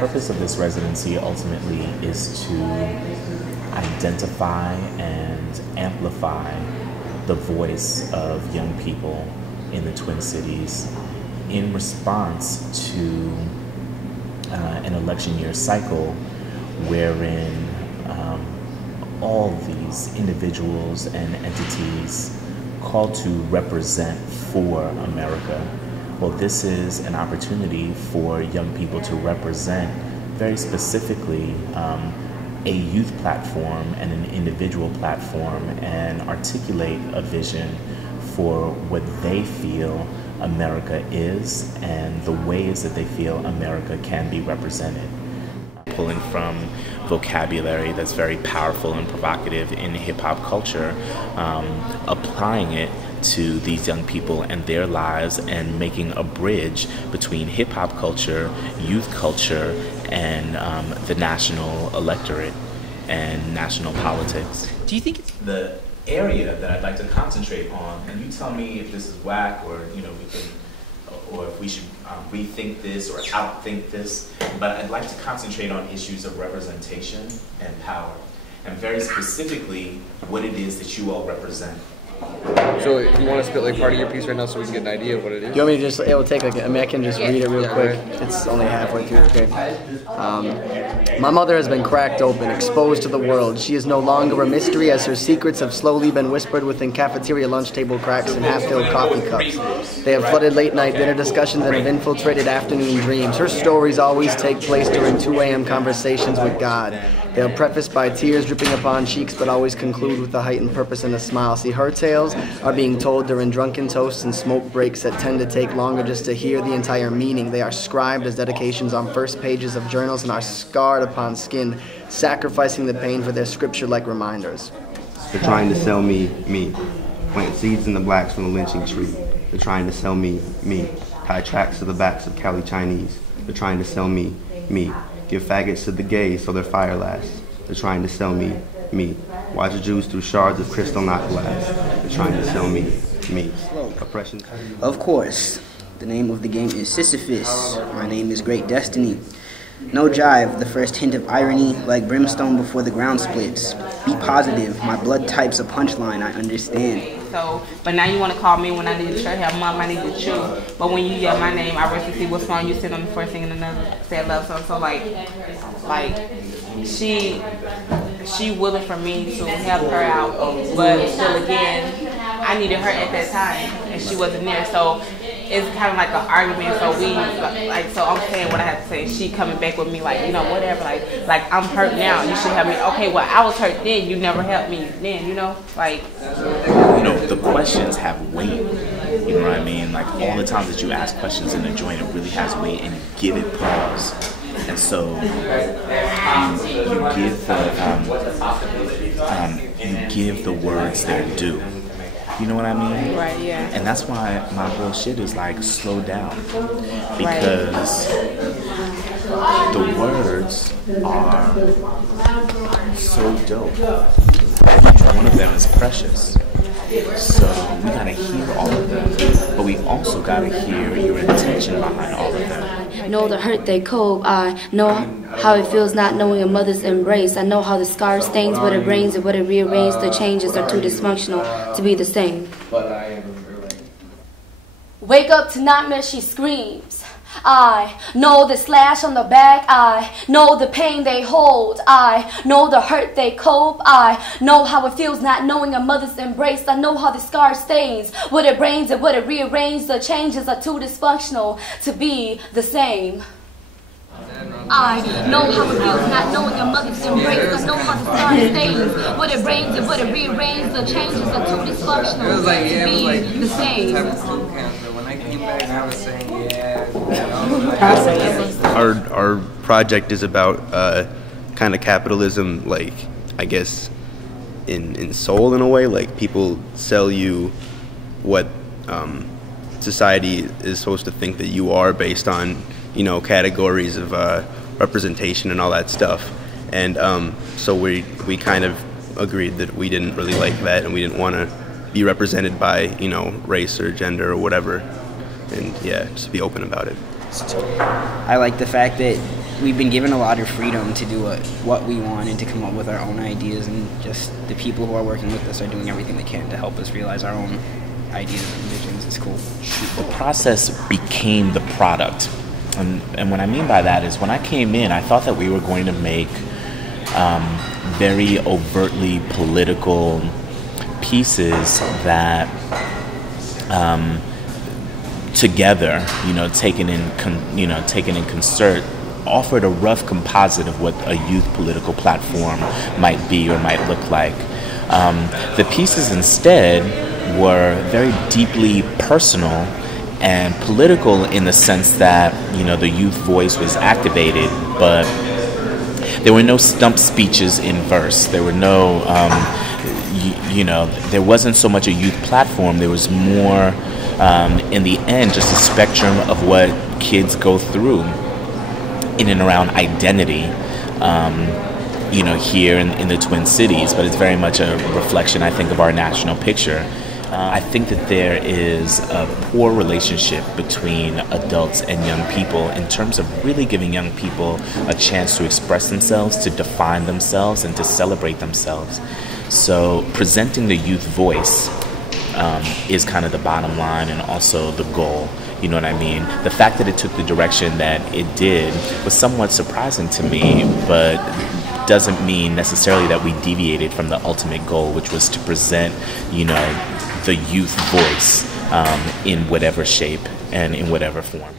purpose of this residency ultimately is to identify and amplify the voice of young people in the Twin Cities in response to an election year cycle wherein all these individuals and entities called to represent for America. Well, this is an opportunity for young people to represent very specifically a youth platform and an individual platform and articulate a vision for what they feel America is and the ways that they feel America can be represented. Pulling from vocabulary that's very powerful and provocative in hip-hop culture, applying it to these young people and their lives and making a bridge between hip-hop culture, youth culture, and the national electorate and national politics. Do you think it's the area that I'd like to concentrate on, and you tell me if this is whack or we can, or if we should rethink this or outthink this, but I'd like to concentrate on issues of representation and power, and very specifically what it is that you all represent. So if you want to spit like part of your piece right now so we can get an idea of what it is? Do you want me to just, it'll take like, I mean I can just read it real quick. It's only halfway through, okay. My mother has been cracked open, exposed to the world. She is no longer a mystery as her secrets have slowly been whispered within cafeteria lunch table cracks and half-filled coffee cups. They have flooded late night dinner discussions and have infiltrated afternoon dreams. Her stories always take place during 2 a.m. conversations with God. They are prefaced by tears dripping upon cheeks, but always conclude with a heightened purpose and a smile. See, her tales are being told during drunken toasts and smoke breaks that tend to take longer just to hear the entire meaning. They are scribed as dedications on first pages of journals and are scarred upon skin, sacrificing the pain for their scripture-like reminders. They're trying to sell me, plant seeds in the blacks from the lynching tree. They're trying to sell me, tie tracks to the backs of Cali Chinese. They're trying to sell me, give faggots to the gays so their fire lasts. They're trying to sell me, watch the Jews through shards of crystal not glass. They're trying to sell me, oppression. Of course, the name of the game is Sisyphus. My name is Great Destiny. No jive, the first hint of irony, like brimstone before the ground splits. Be positive, my blood type's a punchline, I understand. So, but now you want to call me when I need to shirt, have mom, I need to chew. But when you yell my name, I rush to see what song you sit on the first thing and another say love song. So like she willing for me to help her out, but still again, I needed her at that time and she wasn't there. So it's kind of like an argument. So so I'm saying what I have to say. She coming back with me like, whatever. Like I'm hurt now. You should help me. Okay, well I was hurt then. You never helped me then. Like. The questions have weight. You know what I mean? Like all the times that you ask questions in the joint, it really has weight, and you give it pause. And so you give the words their due. You know what I mean? Right, yeah. And that's why my whole shit is like slow down. Because the words are so dope. Each one of them is precious. So we gotta hear all of them, but we also gotta hear your intention behind all of them. Know the hurt they cope. I know how it feels not knowing a mother's embrace. I know how the scar stains what it brings and what it rearranges. The changes are too dysfunctional to be the same. Wake up to nightmare, she screams. I know the slash on the back. I know the pain they hold. I know the hurt they cope. I know how it feels not knowing a mother's embrace. I know how the scar stains what it brings and what it rearranges. The changes are too dysfunctional to be the same. I know how it feels not knowing a mother's embrace. I know how the scar stains what it brings and what it rearranges. The changes are too dysfunctional to be the same. I was saying, Our project is about kind of capitalism, like I guess in soul in a way. Like people sell you what society is supposed to think that you are based on categories of representation and all that stuff. And so we kind of agreed that we didn't really like that, and we didn't want to be represented by race or gender or whatever. And yeah, just be open about it. I like the fact that we've been given a lot of freedom to do what we want and to come up with our own ideas, and just the people who are working with us are doing everything they can to help us realize our own ideas and visions. It's cool. The process became the product. And what I mean by that is when I came in, I thought that we were going to make very overtly political pieces that together, taken in concert, offered a rough composite of what a youth political platform might be or might look like. The pieces instead were very deeply personal and political in the sense that, the youth voice was activated, but there were no stump speeches in verse. There were no, there wasn't so much a youth platform. There was more, in the end, just a spectrum of what kids go through in and around identity, here in the Twin Cities. But it's very much a reflection, I think, of our national picture. I think that there is a poor relationship between adults and young people in terms of really giving young people a chance to express themselves, to define themselves, and to celebrate themselves. So presenting the youth voice is kind of the bottom line and also the goal. You know what I mean? The fact that it took the direction that it did was somewhat surprising to me, but doesn't mean necessarily that we deviated from the ultimate goal, which was to present, the youth voice in whatever shape and in whatever form.